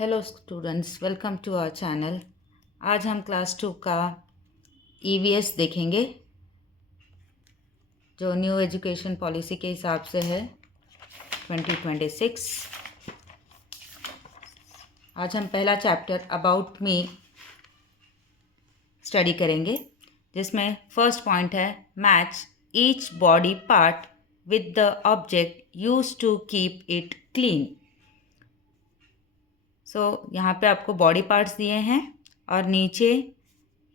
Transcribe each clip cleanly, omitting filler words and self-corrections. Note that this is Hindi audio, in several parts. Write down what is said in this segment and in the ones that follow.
Hello students, welcome to our channel. आज हम क्लास 2 का ईवीएस देखेंगे जो न्यू एजुकेशन पॉलिसी के हिसाब से है 2026। आज हम पहला चैप्टर अबाउट मी स्टडी करेंगे, जिसमें फर्स्ट पॉइंट है match each body part with the object use to keep it clean. यहाँ पे आपको बॉडी पार्ट्स दिए हैं और नीचे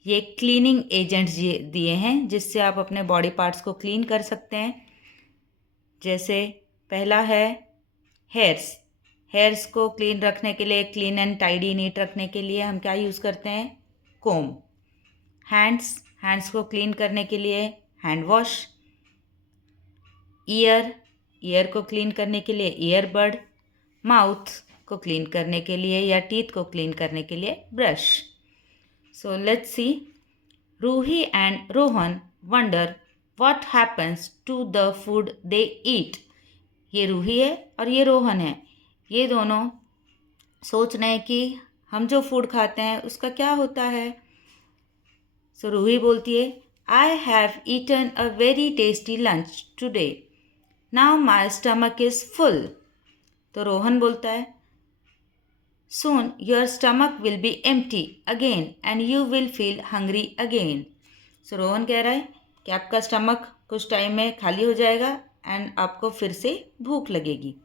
ये क्लीनिंग एजेंट्स दिए हैं जिससे आप अपने बॉडी पार्ट्स को क्लीन कर सकते हैं। जैसे पहला है हेयर्स को क्लीन रखने के लिए, क्लीन एंड टाइडी नीट रखने के लिए हम क्या यूज़ करते हैं? कोम। हैंड्स को क्लीन करने के लिए हैंड वॉश। ईयर को क्लीन करने के लिए ईयरबड। माउथ को क्लीन करने के लिए या टीथ को क्लीन करने के लिए brush. So let's see. Ruhi and Rohan wonder what happens to the food they eat. ये रूही है और ये रोहन है। ये दोनों सोच रहे हैं कि हम जो फूड खाते हैं उसका क्या होता है। सो रूही बोलती है, I have eaten a very tasty lunch today, now my stomach is full. तो रोहन बोलता है, soon your stomach will be empty again and you will feel hungry again. So Rohan कह रहा है कि आपका स्टमक कुछ टाइम में खाली हो जाएगा एंड आपको फिर से भूख लगेगी।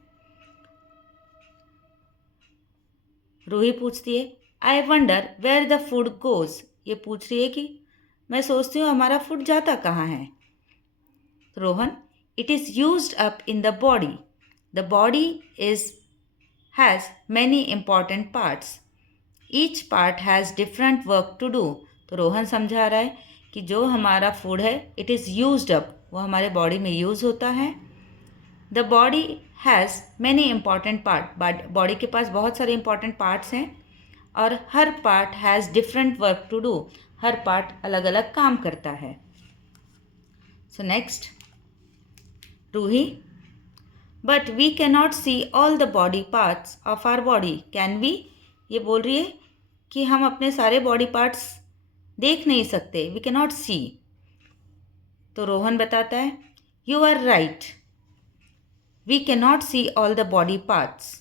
रूही पूछती है, I wonder where the food goes. ये पूछ रही है कि मैं सोचती हूँ हमारा फूड जाता कहाँ है। Rohan, it is used up in the body. The body has many important parts. Each part has different work to do. तो रोहन समझा रहा है कि जो हमारा फूड है इट इज़ यूज्ड अप, वो हमारे बॉडी में यूज़ होता है। The body has many important part, but body के पास बहुत सारे इम्पॉर्टेंट पार्ट्स हैं और हर part has different work to do. हर पार्ट अलग अलग काम करता है। So next, Ruhi, but we cannot see all the body parts of our body, can we. ये बोल रही है कि हम अपने सारे बॉडी पार्ट्स देख नहीं सकते, वी कैनॉट सी। तो रोहन बताता है, you are right, we cannot see all the body parts.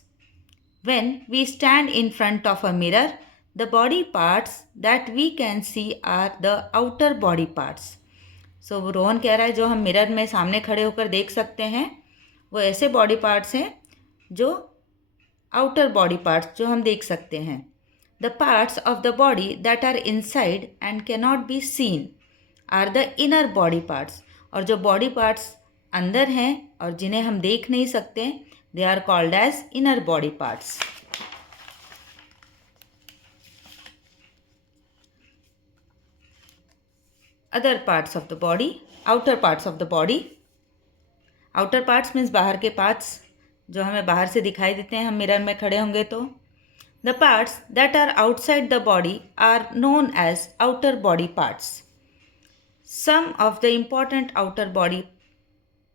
When we stand in front of a mirror, the body parts that we can see are the outer body parts. So Rohan कह रहा है जो हम मिरर में सामने खड़े होकर देख सकते हैं वो ऐसे बॉडी पार्ट्स हैं जो आउटर बॉडी पार्ट्स जो हम देख सकते हैं। The parts of the body that are inside and cannot be seen are the inner body parts. और जो बॉडी पार्ट्स अंदर हैं और जिन्हें हम देख नहीं सकते, they are called as inner body parts. Other parts of the body, outer parts of the body. Outer parts means बाहर के पार्ट्स जो हमें बाहर से दिखाई देते हैं हम मिरर में खड़े होंगे तो। The parts that are outside the body are known as outer body parts. Some of the important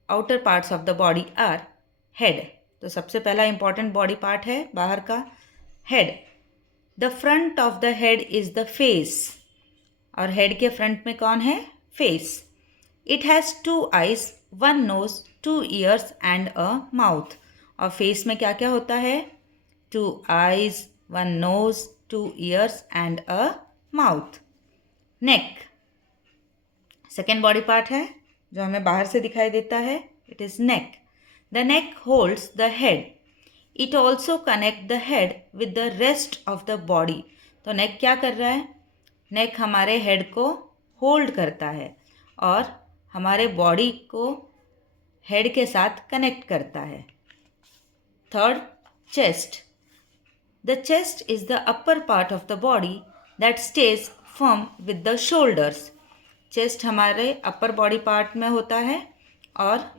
outer parts of the body are head. तो सबसे पहला इम्पॉर्टेंट बॉडी पार्ट है बाहर का head. The front of the head is the face, और हेड के फ्रंट में कौन है? Face. It has 2 eyes, 1 nose, 2 ears and a mouth. और फेस में क्या क्या होता है? 2 eyes, 1 nose, 2 ears and a mouth. Neck second body part है जो हमें बाहर से दिखाई देता है, it is neck. The neck holds the head, it also connect the head with the rest of the body. तो नेक क्या कर रहा है? नेक हमारे हेड को होल्ड करता है और हमारे बॉडी को हेड के साथ कनेक्ट करता है। Third, chest. The chest is the upper part of the body that stage firm with the shoulders. Chest हमारे अपर बॉडी पार्ट में होता है और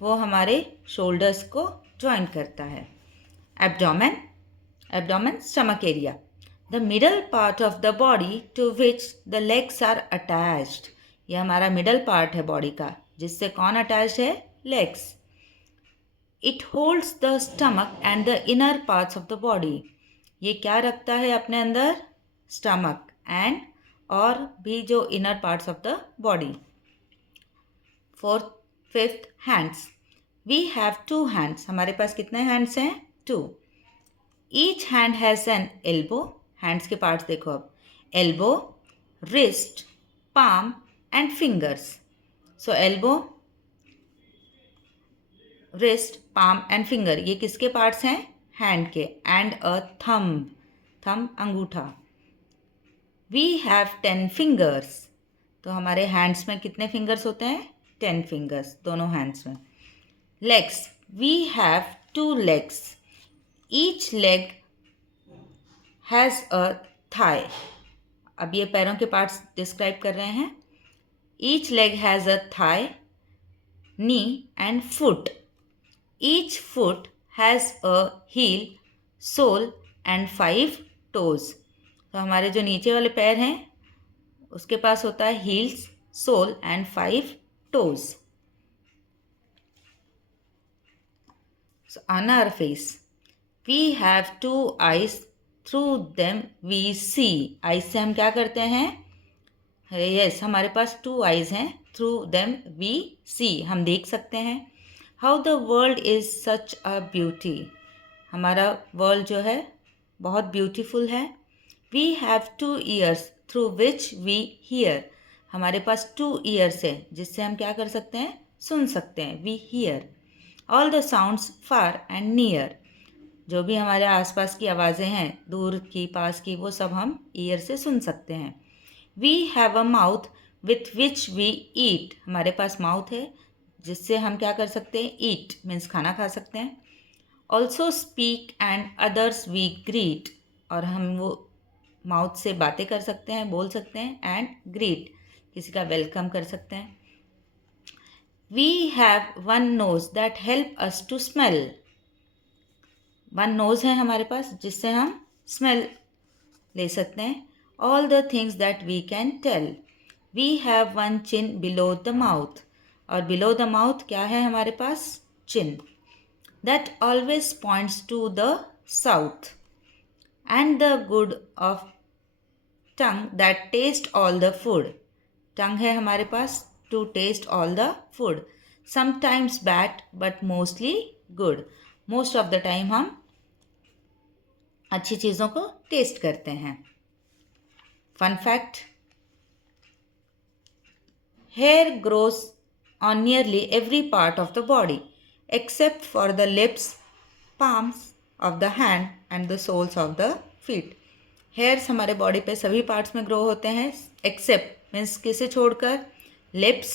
वो हमारे शोल्डर्स को ज्वाइन करता है। Abdomen stomach area. The middle part of the body to which the legs are attached. यह हमारा मिडल पार्ट है बॉडी का जिससे कौन अटैच्ड है? Legs. It holds the stomach and the inner parts of the body. ये क्या रखता है अपने अंदर? स्टमक एंड और भी जो inner parts of the body. Fourth fifth, hands. We have 2 hands. हमारे पास कितने हैंड्स हैं? 2। Each hand has an elbow. Hands के पार्ट्स देखो अब। Elbow, wrist, palm and fingers. So elbow, wrist, palm and finger ये किसके पार्ट्स हैं? हैंड के। एंड अ थंब, थंब अंगूठा। We have 10 fingers. तो हमारे हैंड्स में कितने फिंगर्स होते हैं? 10 फिंगर्स दोनों हैंड्स में। Legs, we have 2 legs. Each leg has a thigh. अब ये पैरों के पार्ट्स डिस्क्राइब कर रहे हैं। Each leg has a thigh, knee and foot. Each foot has a heel, sole and 5 toes. तो हमारे जो नीचे वाले पैर हैं उसके पास होता है heels, sole and 5 toes. So on our face, we have 2 eyes. Through them we see. eyes से हम क्या करते हैं? यस, हमारे पास 2 आइज़ हैं। थ्रू देम वी सी, हम देख सकते हैं। How the world is such a beauty. हमारा वर्ल्ड जो है बहुत ब्यूटीफुल है। We have 2 ears through which we hear. हमारे पास 2 ईयर्स है जिससे हम क्या कर सकते हैं? सुन सकते हैं। We hear all the sounds far and near. जो भी हमारे आसपास की आवाज़ें हैं, दूर की पास की, वो सब हम ईयर से सुन सकते हैं। We have a mouth with which we eat. हमारे पास माउथ है जिससे हम क्या कर सकते हैं? ईट मीन्स खाना खा सकते हैं। Also speak and others we greet. और हम वो माउथ से बातें कर सकते हैं, बोल सकते हैं। एंड ग्रीट, किसी का वेलकम कर सकते हैं। We have 1 nose that help us to smell. 1 nose है हमारे पास जिससे हम स्मेल ले सकते हैं। All the things that we can tell. We have 1 chin below the mouth. और below the mouth क्या है हमारे पास? Chin. That always points to the south. And the good of tongue that taste all the food. Tongue है हमारे पास to taste all the food. Sometimes bad but mostly good. Most of the time हम अच्छी चीज़ों को टेस्ट करते हैं। Fun fact, hair grows on nearly every part of the body except for the lips, palms of the hand and the soles of the feet. Hairs हमारे बॉडी पे सभी पार्ट्स में ग्रो होते हैं एक्सेप्ट मीन्स किसे छोड़कर? लिप्स,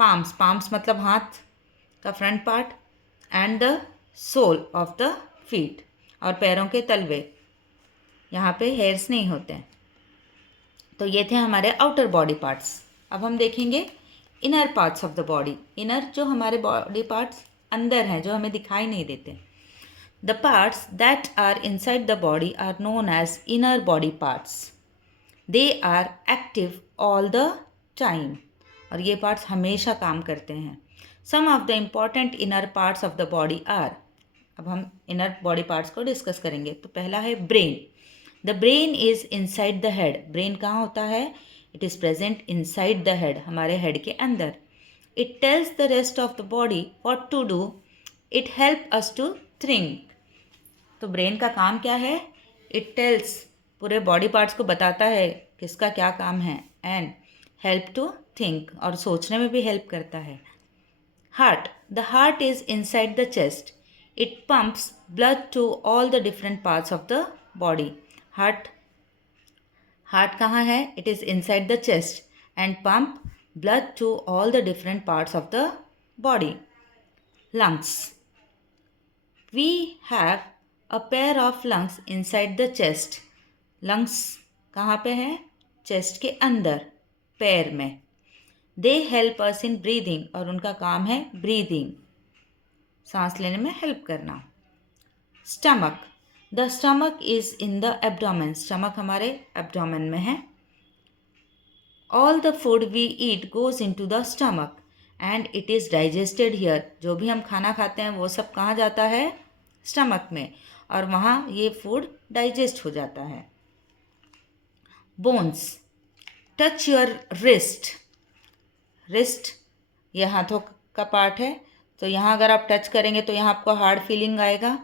पाम्स, पाम्स मतलब हाथ का front part, and the sole of the feet, और पैरों के तलवे, यहाँ पे हेयर्स नहीं होते हैं। तो ये थे हमारे आउटर बॉडी पार्ट्स। अब हम देखेंगे inner parts of the body. Inner जो हमारे बॉडी पार्ट्स अंदर हैं, जो हमें दिखाई नहीं देते। The parts that are inside the body are known as inner body parts. They are active all the time. और ये पार्ट्स हमेशा काम करते हैं। Some of the important inner parts of the body are. अब हम इनर बॉडी पार्ट्स को डिस्कस करेंगे। तो पहला है brain. The brain is inside the head. Brain कहाँ होता है? It is present inside the head, हमारे हेड के अंदर। It tells the rest of the body what to do. It help us to think. तो ब्रेन का काम क्या है? इट टेल्स, पूरे बॉडी पार्ट्स को बताता है किसका क्या काम है, एंड हेल्प टू थिंक, और सोचने में भी हेल्प करता है। Heart, the heart is inside the chest. It pumps blood to all the different parts of the body. Heart, heart कहाँ है? It is inside the chest and pump blood to all the different parts of the body. Lungs, we have a pair of lungs inside the chest. Lungs कहाँ पे है? चेस्ट के अंदर, पैर में। They help us in breathing, और उनका काम है ब्रीदिंग, सांस लेने में हेल्प करना। Stomach, the stomach is in the abdomen. Stomach हमारे एब्डोमेन में है। All the food we eat goes into the stomach and it is digested here. जो भी हम खाना खाते हैं वो सब कहाँ जाता है? स्टमक में। और वहाँ ये फूड डाइजेस्ट हो जाता है। Bones, touch your wrist. Wrist ये हाथों का पार्ट है, तो यहाँ अगर आप टच करेंगे तो यहाँ आपको हार्ड फीलिंग आएगा।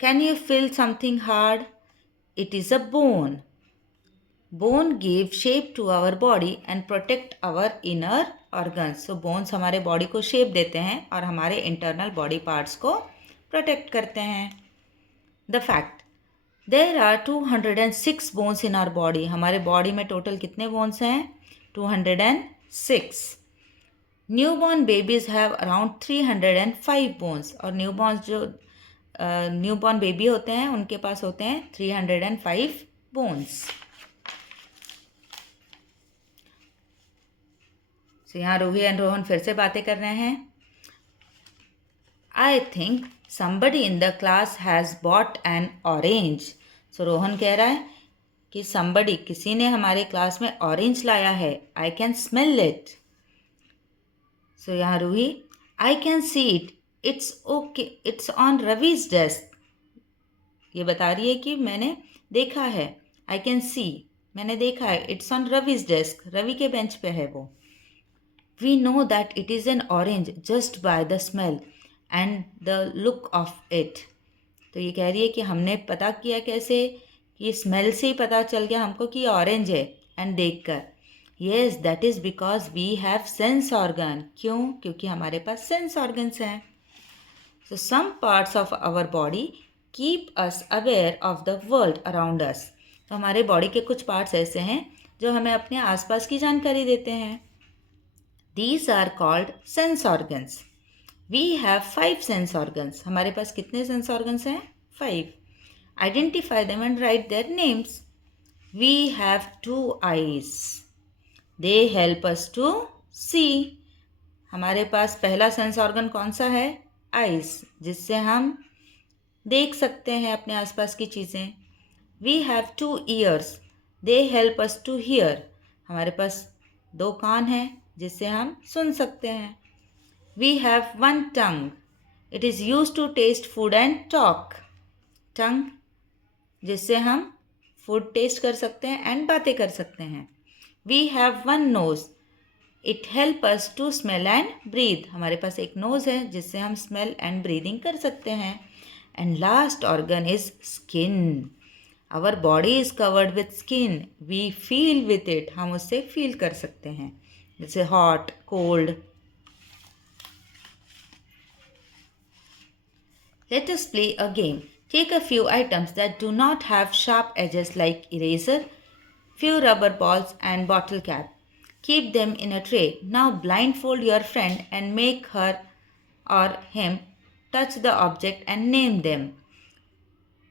Can you feel something hard? It is a bone. Bone give shape to our body and protect our inner organs. So bones हमारे बॉडी को शेप देते हैं और हमारे इंटरनल बॉडी पार्ट्स को प्रोटेक्ट करते हैं। The fact, there are 206 bones in our body. हमारे बॉडी में टोटल कितने बोन्स हैं? 206। New born babies have around 305 bones. और न्यू बॉर्न बेबी होते हैं उनके पास होते हैं 305 बोन्स। तो यहाँ रूही एंड रोहन फिर से बातें कर रहे हैं। I think somebody in the class has bought an orange. सो रोहन कह रहा है कि somebody किसी ने हमारे क्लास में ऑरेंज लाया है। I can smell it. सो यहाँ Ruhi, I can see it. It's okay. It's on Ravi's desk. ये बता रही है कि मैंने देखा है। I can see. मैंने देखा है। It's on Ravi's desk. Ravi के बेंच पे है वो। We know that it is an orange just by the smell and the look of it. तो ये कह रही है कि हमने पता किया कैसे, कि स्मेल से ही पता चल गया हमको कि ऑरेंज है, एंड देखकर। Yes, that is because we have sense organ. क्यों? क्योंकि हमारे पास सेंस ऑर्गन्स हैं। So some parts of our body keep us aware of the world around us. तो हमारे बॉडी के कुछ पार्ट्स ऐसे हैं जो हमें अपने आसपास की जानकारी देते हैं। These are called sense organs. We have 5 sense organs. हमारे पास कितने sense organs हैं? 5. Identify them and write their names. We have 2 eyes. They help us to see. हमारे पास पहला सेंस ऑर्गन कौन सा है? आइज, जिससे हम देख सकते हैं अपने आसपास की चीज़ें। We have 2 ears. They help us to hear. हमारे पास 2 कान हैं जिससे हम सुन सकते हैं। We have 1 tongue. It is used to taste food and talk. Tongue जिससे हम फूड टेस्ट कर सकते हैं एंड बातें कर सकते हैं। We have 1 nose. It help us to smell and breathe. हमारे पास एक नोज़ है जिससे हम स्मेल एंड ब्रीदिंग कर सकते हैं। And last organ is skin. Our body is covered with skin. We feel with it. हम उससे फील कर सकते हैं, जैसे hot, cold. Let us play a game. Take a few items that do not have sharp edges like eraser, few rubber balls and bottle cap. Keep them in a tray. Now blindfold your friend and make her or him touch the object and name them.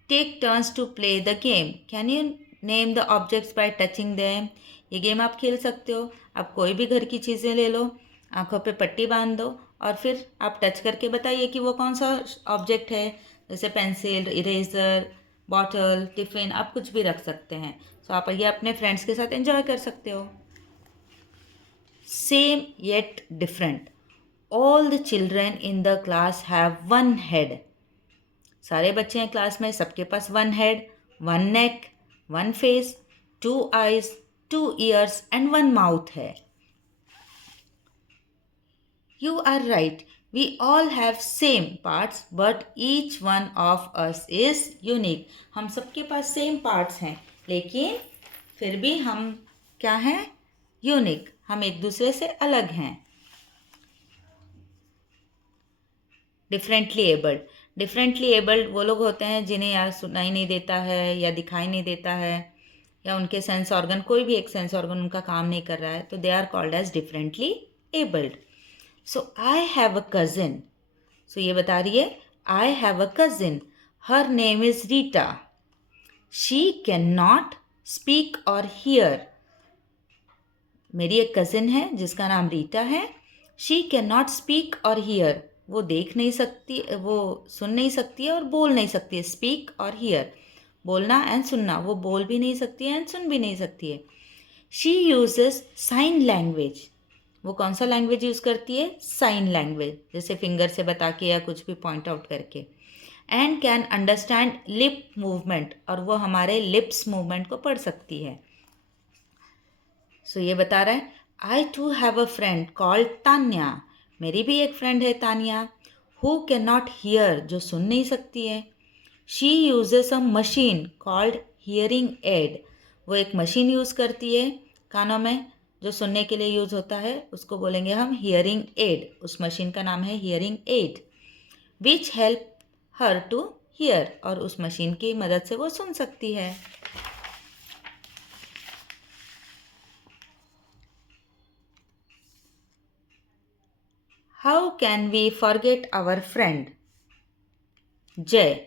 Take turns to play the game. Can you name the objects by touching them? ये गेम आप खेल सकते हो। आप कोई भी घर की चीज़ें ले लो, आंखों पे पट्टी बांध दो और फिर आप टच करके बताइए कि वो कौन सा ऑब्जेक्ट है। जैसे पेंसिल, इरेजर, बॉटल, टिफ़िन, आप कुछ भी रख सकते हैं। सो आप ये अपने फ्रेंड्स के साथ एंजॉय कर सकते हो। Same yet different. All the children in the class have 1 head. सारे बच्चे हैं क्लास में, सबके पास 1 head, 1 neck, 1 face, 2 eyes, 2 years and 1 mouth है। You are right. We all have same parts, but each one of us is unique. हम सबके पास सेम पार्ट्स हैं, लेकिन फिर भी हम क्या हैं? यूनिक। हम एक दूसरे से अलग हैं। Differently abled. डिफरेंटली एबल्ड वो लोग होते हैं जिन्हें या सुनाई नहीं देता है या दिखाई नहीं देता है, या उनके सेंस ऑर्गन, कोई भी एक सेंस ऑर्गन उनका काम नहीं कर रहा है, तो they are called as differently abled. So I have a cousin. So ये बता रही है, I have a cousin, her name is Rita. She can not speak or hear. मेरी एक कज़िन है जिसका नाम रीटा है। She can not speak or hear, वो देख नहीं सकती, वो सुन नहीं सकती है और बोल नहीं सकती है। स्पीक और हियर, बोलना एंड सुनना, वो बोल भी नहीं सकती है एंड सुन भी नहीं सकती है। She uses sign language. वो कौन सा लैंग्वेज यूज़ करती है? साइन लैंग्वेज, जैसे फिंगर से बता के या कुछ भी पॉइंट आउट करके। And can understand lip movement, और वो हमारे लिप्स मूवमेंट को पढ़ सकती है। सो ये बता रहा है, I too have a friend called Tanya, मेरी भी एक फ्रेंड है Tanya, who can not hear, जो सुन नहीं सकती है। She uses a machine called hearing aid, वो एक मशीन यूज़ करती है कानों में, जो सुनने के लिए यूज़ होता है, उसको बोलेंगे हम हियरिंग एड। उस मशीन का नाम है hearing aid. Which help her to hear, और उस मशीन की मदद से वो सुन सकती है। How can we forget our friend Jay?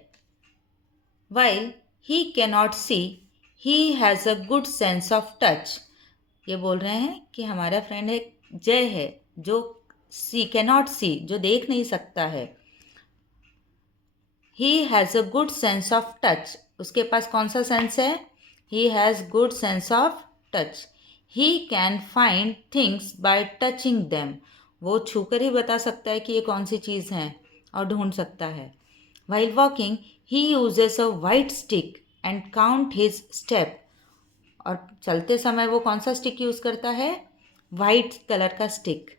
While he cannot see, he has a good sense of touch. ये बोल रहे हैं कि हमारा फ्रेंड है जय है, जो कैनॉट सी, जो देख नहीं सकता है। He has a good sense of touch, उसके पास कौन सा सेंस है? He has good sense of touch. He can find things by touching them, वो छू कर ही बता सकता है कि ये कौन सी चीज़ है और ढूंढ सकता है। While walking, he uses a white stick and count his step. और चलते समय वो कौन सा स्टिक यूज़ करता है? वाइट कलर का स्टिक,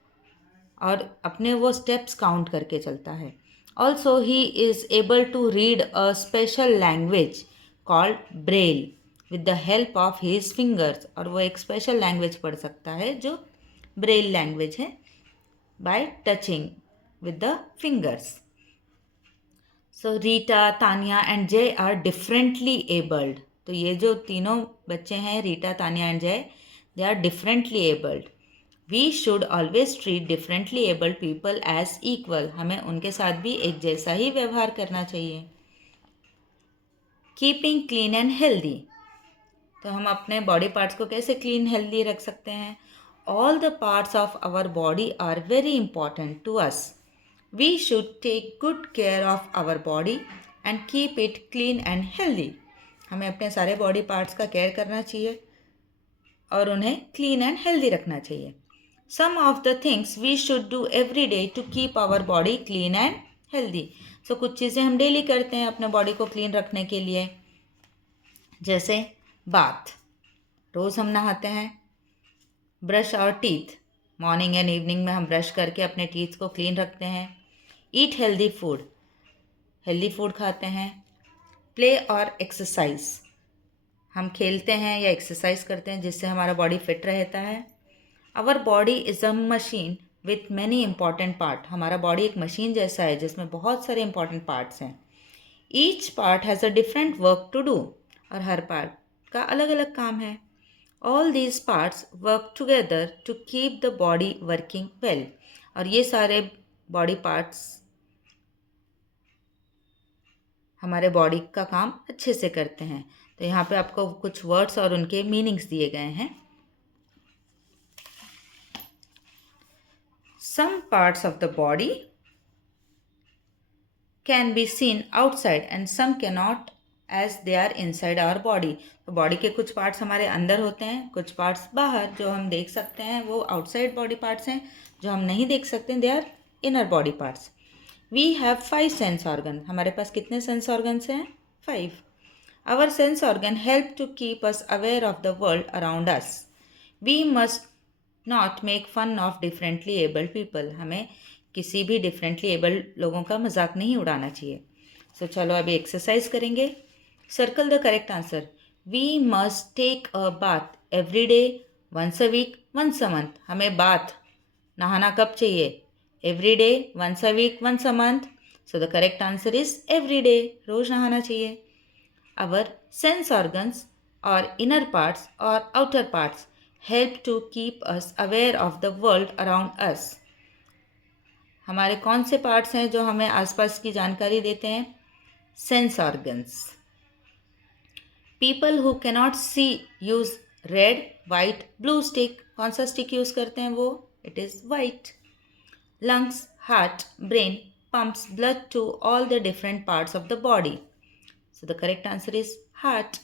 और अपने वो स्टेप्स काउंट करके चलता है। Also he is able to read a special language called braille with the help of his fingers, और वो एक स्पेशल लैंग्वेज पढ़ सकता है जो ब्रेल लैंग्वेज है, by touching with the fingers. So Rita, Tania and Jay are differently abled. तो ये जो तीनों बच्चे हैं, Rita, Tania and Jay, they are differently abled. We should always treat differently abled people as equal, हमें उनके साथ भी एक जैसा ही व्यवहार करना चाहिए। कीपिंग क्लीन एंड हेल्दी, तो हम अपने बॉडी पार्ट्स को कैसे क्लीन हेल्दी रख सकते हैं? All the parts of our body are very important to us. We should take good care of our body and keep it clean and healthy. हमें अपने सारे बॉडी पार्ट्स का केयर करना चाहिए और उन्हें क्लीन एंड हेल्दी रखना चाहिए। Some of the things we should do every day to keep our body clean and healthy. So कुछ चीज़ें हम डेली करते हैं अपने बॉडी को क्लीन रखने के लिए, जैसे बाथ, रोज़ हम नहाते हैं। ब्रश और टीथ, मॉर्निंग एंड इवनिंग में हम ब्रश करके अपने टीथ को क्लीन रखते हैं। Eat healthy food, healthy food खाते हैं। प्ले और एक्सरसाइज, हम खेलते हैं या एक्सरसाइज करते हैं जिससे हमारा बॉडी फिट रहता है। Our body is a machine with many important part, हमारा बॉडी एक मशीन जैसा है जिसमें बहुत सारे इंपॉर्टेंट पार्ट्स हैं। Each part has a different work to do, और हर पार्ट का अलग अलग काम है। All these parts work together to keep the body working well, और ये सारे बॉडी पार्ट्स हमारे बॉडी का काम अच्छे से करते हैं। तो यहाँ पे आपको कुछ वर्ड्स और उनके मीनिंग्स दिए गए हैं। Some parts of the body can be seen outside and some can not as they are inside our body. तो बॉडी के कुछ पार्ट्स हमारे अंदर होते हैं, कुछ पार्ट्स बाहर, जो हम देख सकते हैं वो आउटसाइड बॉडी पार्ट्स हैं, जो हम नहीं देख सकते they are inner body parts. We have 5 sense organ, हमारे पास कितने सेंस ऑर्गन्स हैं? 5। Our sense organ help to keep us aware of the world around us. We must not make fun of differently abled people, हमें किसी भी डिफरेंटली एबल्ड लोगों का मजाक नहीं उड़ाना चाहिए। सो चलो अभी एक्सरसाइज करेंगे। Circle the correct answer. We must take a bath every day, once a week, once a month. हमें बाथ, नहाना कब चाहिए? Every day, once a week, once a month. So the correct answer is every day, रोज नहाना चाहिए। अवर सेंस ऑर्गन्स और इनर पार्ट्स और outer parts help to keep us aware of the world around us. हमारे कौन से पार्ट्स हैं जो हमें आसपास की जानकारी देते हैं? Sense organs. People who cannot see use red, white, blue stick. कौन सा स्टिक यूज करते हैं वो? It is white. Lungs, heart, brain pumps blood to all the different parts of the body. So the correct answer is heart.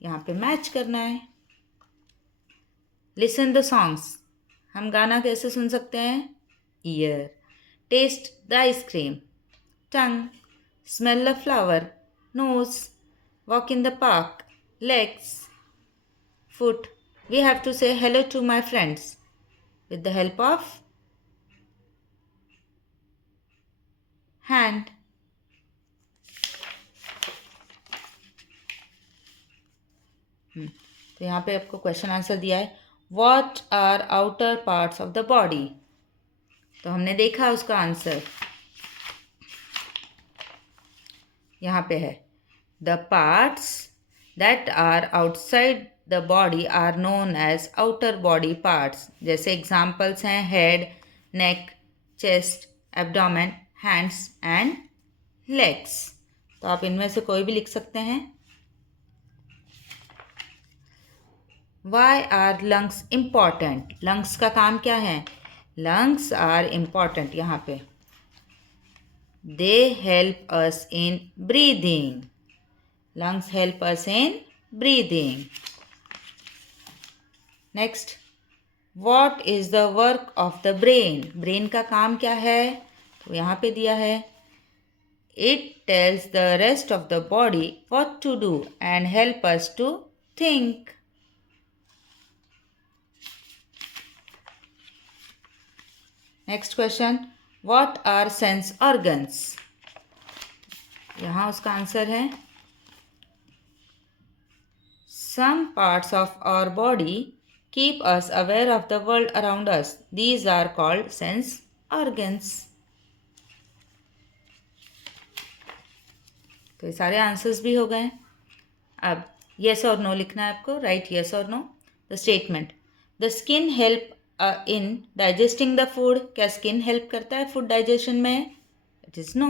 यहाँ पे मैच करना है। Listen the songs. हम गाना कैसे सुन सकते हैं? Ear. Taste the ice cream. Tongue. Smell the flower. Nose. Walk in the park. Legs. Foot. We have to say hello to my friends with the help of hand. तो यहाँ पे आपको क्वेश्चन आंसर दिया है. What are outer parts of the body? तो हमने देखा उसका आंसर यहाँ पे है. The parts that are outside the body are known as outer body parts. जैसे एग्जाम्पल्स हैं head, neck, chest, abdomen, hands and legs. तो आप इनमें से कोई भी लिख सकते हैं. Why are lungs important? Lungs का काम क्या है? Lungs are important. यहाँ पे they help us in breathing. Lungs help us in breathing. Next, what is the work of the brain? Brain का काम क्या है? तो यहाँ पे दिया है. It tells the rest of the body what to do and help us to think. Next question, what are sense organs? यहाँ उसका आंसर है. Some parts of our body keep us aware of the world around us. These are called sense organs. तो ये सारे आंसर्स भी हो गए. अब येस और नो लिखना है आपको. राइट येस और no. The statement, the skin help in digesting the food. क्या स्किन हेल्प करता है फूड डाइजेशन में? It is no.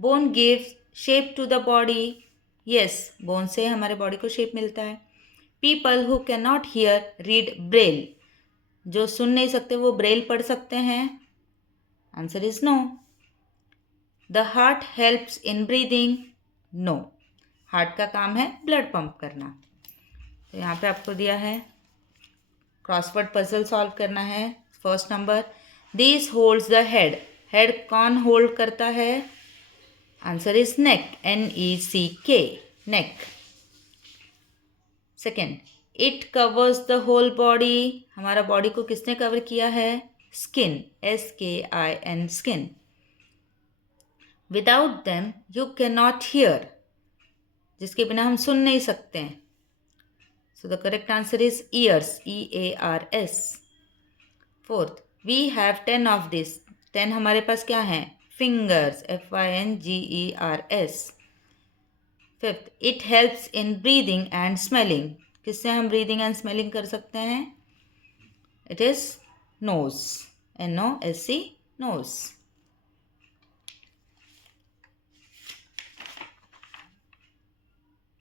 Bone gives shape to the body. Yes, bone से हमारे बॉडी को शेप मिलता है. People who can not hear read braille. जो सुन नहीं सकते वो ब्रेल पढ़ सकते हैं. Answer is no. The heart helps in breathing. No. Heart का काम है ब्लड पंप करना. तो यहाँ पे आपको दिया है क्रॉसवर्ड पजल सॉल्व करना है. First number, this holds the head. Head कौन होल्ड करता है? Answer is neck. NECK, neck. Second, it covers the whole body. हमारा बॉडी को किसने कवर किया है? Skin. SKIN, skin. Without them you can not hear. जिसके बिना हम सुन नहीं सकते हैं. So the correct answer is ears. EARS. Fourth, we have 10 of this. 10 हमारे पास क्या है? Fingers. FINGERS. Fifth, it helps in breathing and smelling. किससे हम ब्रीदिंग एंड स्मेलिंग कर सकते हैं? It is nose. NOSE, knows.